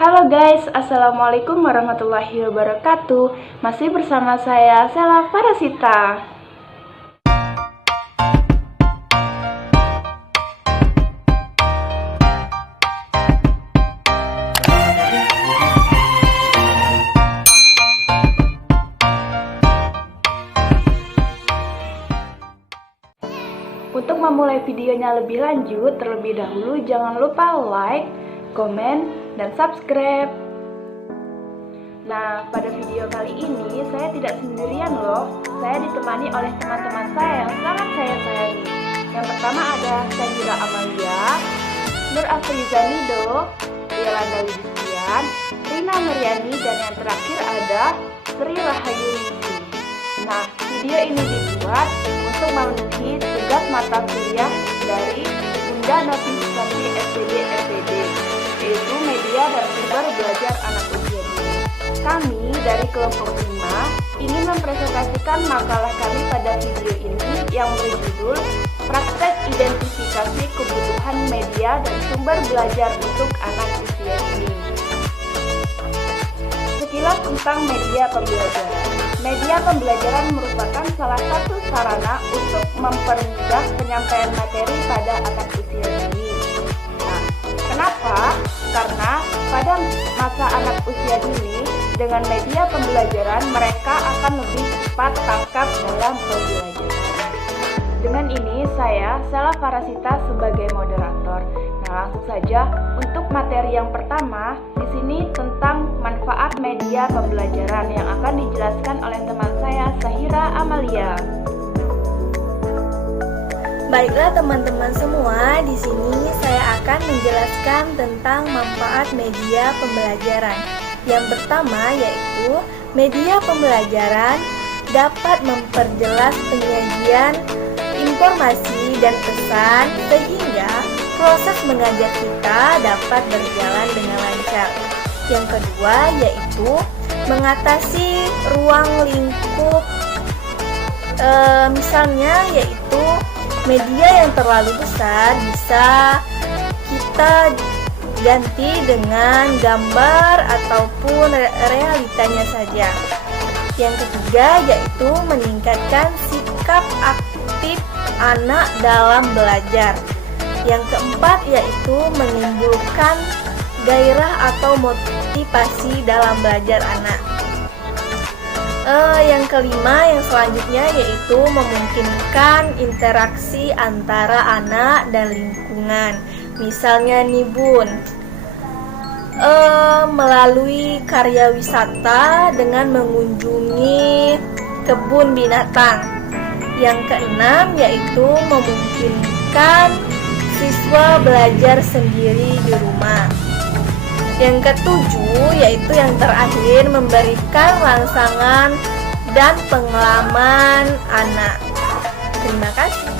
Halo guys, Assalamualaikum warahmatullahi wabarakatuh. Masih bersama saya, Sela Farasita. Untuk memulai videonya lebih lanjut, terlebih dahulu jangan lupa like, komen, dan subscribe. Nah, pada video kali ini saya tidak sendirian loh. Saya ditemani oleh teman-teman saya yang sangat saya sayangi. Yang pertama ada Sahira Amalia, Nur Afriza Nido, Yolanda Widistian, Rina Meriani, dan yang terakhir ada Sri Rahayu Ningsi. Nah, video ini dibuat untuk memenuhi tugas mata kuliah dari Bunda Notifikasi SPD, yaitu Media dan Sumber Belajar Anak Usia Dini. Kami dari kelompok 5 ingin mempresentasikan makalah kami pada video ini yang berjudul Praktek Identifikasi Kebutuhan Media dan Sumber Belajar untuk Anak Usia Dini. Sekilas tentang media pembelajaran. Media pembelajaran merupakan salah satu sarana untuk mempermudah penyampaian materi pada anak usia dini. Nah, kenapa? Karena pada masa anak usia dini, dengan media pembelajaran mereka akan lebih cepat tangkap dalam pembelajaran. Dengan ini saya, Sela Farasita, sebagai moderator. Nah, langsung saja untuk materi yang pertama di sini tentang manfaat media pembelajaran yang akan dijelaskan oleh teman saya, Sahira Amalia. Baiklah teman-teman semua, di sini saya akan menjelaskan tentang manfaat media pembelajaran. Yang pertama yaitu media pembelajaran dapat memperjelas penyajian informasi dan pesan sehingga proses mengajar kita dapat berjalan dengan lancar. Yang kedua yaitu mengatasi ruang lingkup, misalnya yaitu media yang terlalu besar bisa kita ganti dengan gambar ataupun realitanya saja. Yang ketiga yaitu meningkatkan sikap aktif anak dalam belajar. Yang keempat yaitu menimbulkan gairah atau motivasi dalam belajar anak. Yang kelima, yang selanjutnya yaitu memungkinkan interaksi antara anak dan lingkungan. Misalnya nih Bun, melalui karya wisata dengan mengunjungi kebun binatang. Yang keenam yaitu memungkinkan siswa belajar sendiri di rumah. Yang ketujuh yaitu yang terakhir memberikan rangsangan dan pengalaman anak. Terima kasih.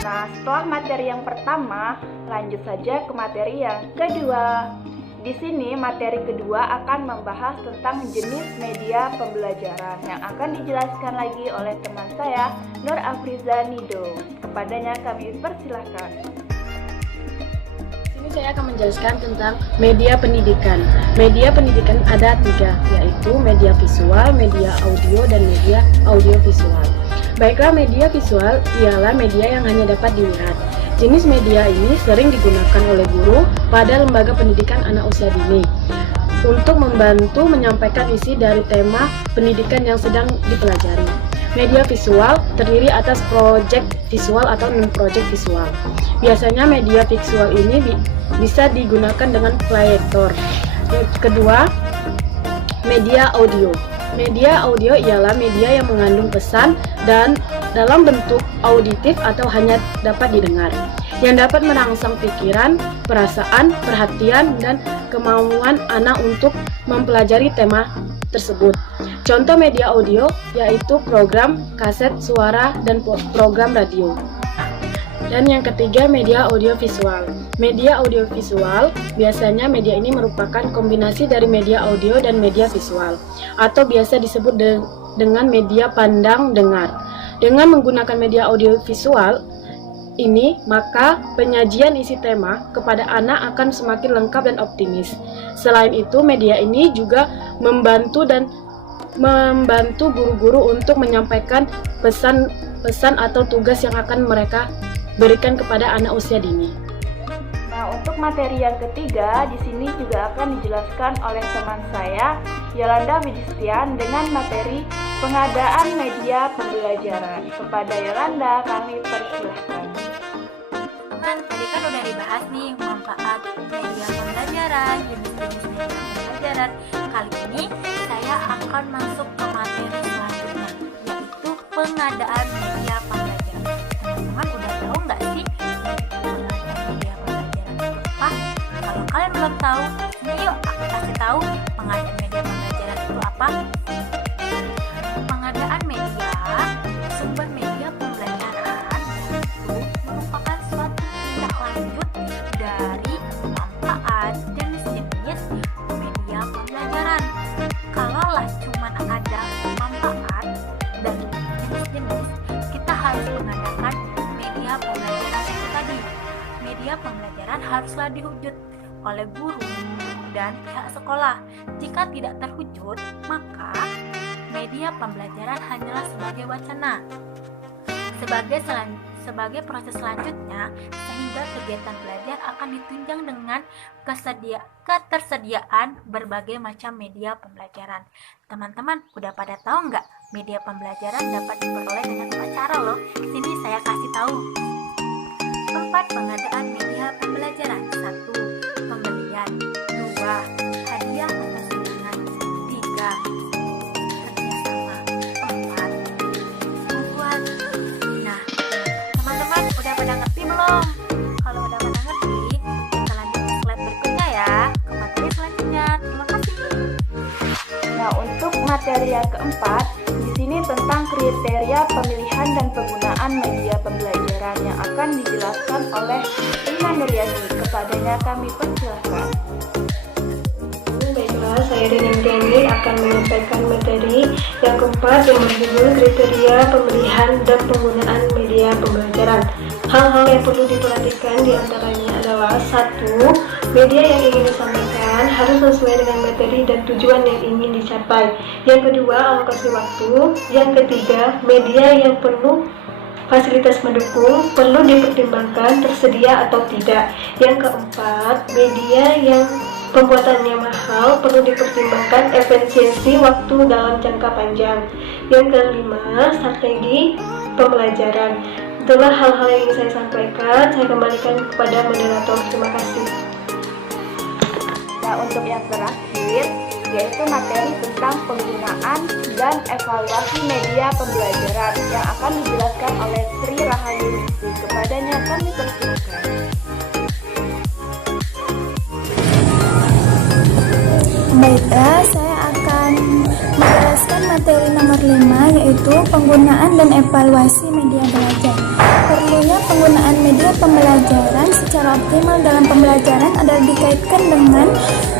Nah, setelah materi yang pertama, lanjut saja ke materi yang kedua. Di sini materi kedua akan membahas tentang jenis media pembelajaran yang akan dijelaskan lagi oleh teman saya, Nur Afriza Nido. Kepadanya kami persilahkan. Di sini saya akan menjelaskan tentang media pendidikan. Media pendidikan ada 3, yaitu media visual, media audio, dan media audiovisual. Baiklah, media visual ialah media yang hanya dapat dilihat. Jenis media ini sering digunakan oleh guru pada lembaga pendidikan anak usia dini untuk membantu menyampaikan isi dari tema pendidikan yang sedang dipelajari. Media visual terdiri atas proyek visual atau non-proyek visual. Biasanya media visual ini bisa digunakan dengan proyektor. Kedua, media audio. Media audio ialah media yang mengandung pesan dan dalam bentuk auditif atau hanya dapat didengar, yang dapat merangsang pikiran, perasaan, perhatian, dan kemauan anak untuk mempelajari tema tersebut. Contoh media audio yaitu program, kaset, suara, dan program radio. Dan yang ketiga, media audiovisual. Media audiovisual biasanya media ini merupakan kombinasi dari media audio dan media visual, atau biasa disebut dengan media pandang dengar. Dengan menggunakan media audiovisual, ini, maka penyajian isi tema kepada anak akan semakin lengkap dan optimis. Selain itu, media ini juga membantu guru-guru untuk menyampaikan pesan atau tugas yang akan mereka berikan kepada anak usia dini. Nah, untuk materi yang ketiga, di sini juga akan dijelaskan oleh teman saya, Yolanda Widistian, dengan materi pengadaan media pembelajaran. Kepada Yolanda, kami persilahkan. Tadi kan udah dibahas nih manfaat media pembelajaran, jenis-jenis media pembelajaran. Kali ini saya akan masuk ke materi selanjutnya, yaitu pengadaan media pembelajaran. Teman-teman udah tahu nggak sih pengadaan media pembelajaran itu apa? Kalau kalian belum tahu, ini yuk aku kasih tahu pengadaan media pembelajaran itu apa. Pengadaan media, sumber media pembelajaran itu merupakan suatu tindak lanjut dari manfaat jenis-jenis media pembelajaran. Kalaulah cuma ada manfaat dan jenis-jenis, kita harus mengadakan media pembelajaran itu tadi. Media pembelajaran haruslah diwujud oleh guru dan pihak sekolah. Jika tidak terwujud, maka media pembelajaran hanyalah sebagai wacana. Sebagai proses selanjutnya, sehingga kegiatan belajar akan ditunjang dengan ketersediaan berbagai macam media pembelajaran. Teman-teman, udah pada tahu nggak media pembelajaran dapat diperoleh dengan apa cara loh? Sini saya kasih tahu. 4 pengadaan media pembelajaran. 1. Pembelian. 2. Hadiah atau sumbangan. 3. Kerjasama. 4. Pembuat. Nah, teman-teman udah pada ngerti belum? Kalau udah pada ngerti, kita lanjut ke slide berikutnya ya, ke materi selanjutnya. Terima kasih. Nah, untuk materi yang keempat, di sini tentang kriteria pemilihan dan penggunaan media pembelajaran yang akan dijelaskan oleh Rina Nuriani. Kepadanya kami persilahkan. Baiklah, saya Rina Nuriani akan menyampaikan materi yang keempat yang berjudul kriteria pemilihan dan penggunaan media pembelajaran. Hal-hal yang perlu diperhatikan diantaranya adalah 1. Media yang ingin disampaikan harus sesuai dengan materi dan tujuan yang ingin dicapai. Yang kedua, alokasi waktu. Yang ketiga, media yang penuh fasilitas mendukung perlu dipertimbangkan tersedia atau tidak. Yang keempat, media yang pembuatannya mahal perlu dipertimbangkan efisiensi waktu dalam jangka panjang. Yang kelima, strategi pembelajaran. Itulah hal-hal yang ingin saya sampaikan. Saya kembalikan kepada moderator. Terima kasih. Nah, untuk yang terakhir, yaitu materi tentang penggunaan dan evaluasi media pembelajaran yang akan dijelaskan oleh Sri Rahayu Ningsih. Kepadanya kami persilakan. Baiklah, saya akan menjelaskan materi nomor 5, yaitu penggunaan dan evaluasi media belajar. Perlunya penggunaan media pembelajaran secara optimal dalam pembelajaran adalah dikaitkan dengan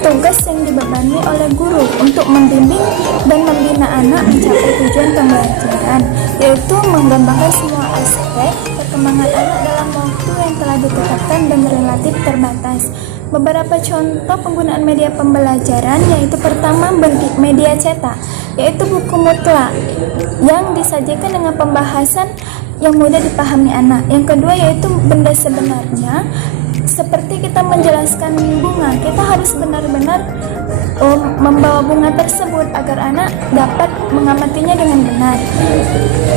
tugas yang dibebani oleh guru untuk membimbing dan membina anak mencapai tujuan pembelajaran, yaitu mengembangkan semua aspek perkembangan anak dalam waktu yang telah ditetapkan dan relatif terbatas. Beberapa contoh penggunaan media pembelajaran yaitu pertama, media cetak, yaitu buku mutlak yang disajikan dengan pembahasan yang mudah dipahami anak. Yang kedua yaitu benda sebenarnya, seperti kita menjelaskan bunga, kita harus benar-benar membawa bunga tersebut agar anak dapat mengamatinya dengan benar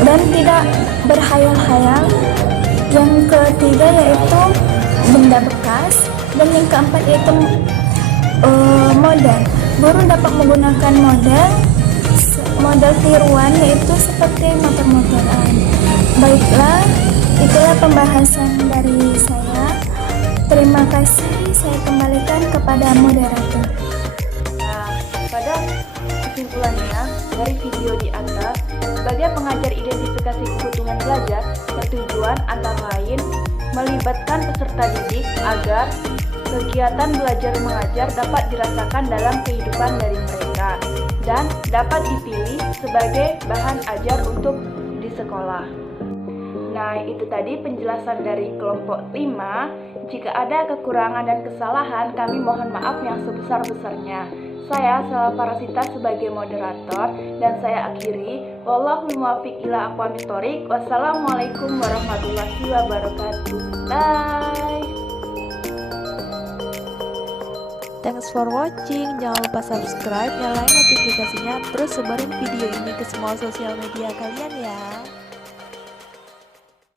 dan tidak berhayal-hayal. Yang ketiga yaitu benda bekas, dan yang keempat yaitu model. Guru dapat menggunakan model tiruan, yaitu seperti motor-motoran. Baiklah, itulah pembahasan dari saya. Terima kasih, saya kembalikan kepada moderator. Nah, pada kesimpulannya dari video di atas, sebagai pengajar identifikasi kebutuhan belajar bertujuan antara lain melibatkan peserta didik agar kegiatan belajar mengajar dapat dirasakan dalam kehidupan dari mereka dan dapat dipilih sebagai bahan ajar untuk di sekolah. Nah, itu tadi penjelasan dari kelompok 5. Jika ada kekurangan dan kesalahan, kami mohon maaf yang sebesar-besarnya. Saya Sela Parasita sebagai moderator dan saya akhiri. Wallahul muwaffiq ila aqwamit thoriq. Wassalamualaikum warahmatullahi wabarakatuh. Bye. Thanks for watching. Jangan lupa subscribe, nyalain notifikasinya, terus sebarin video ini ke semua sosial media kalian ya.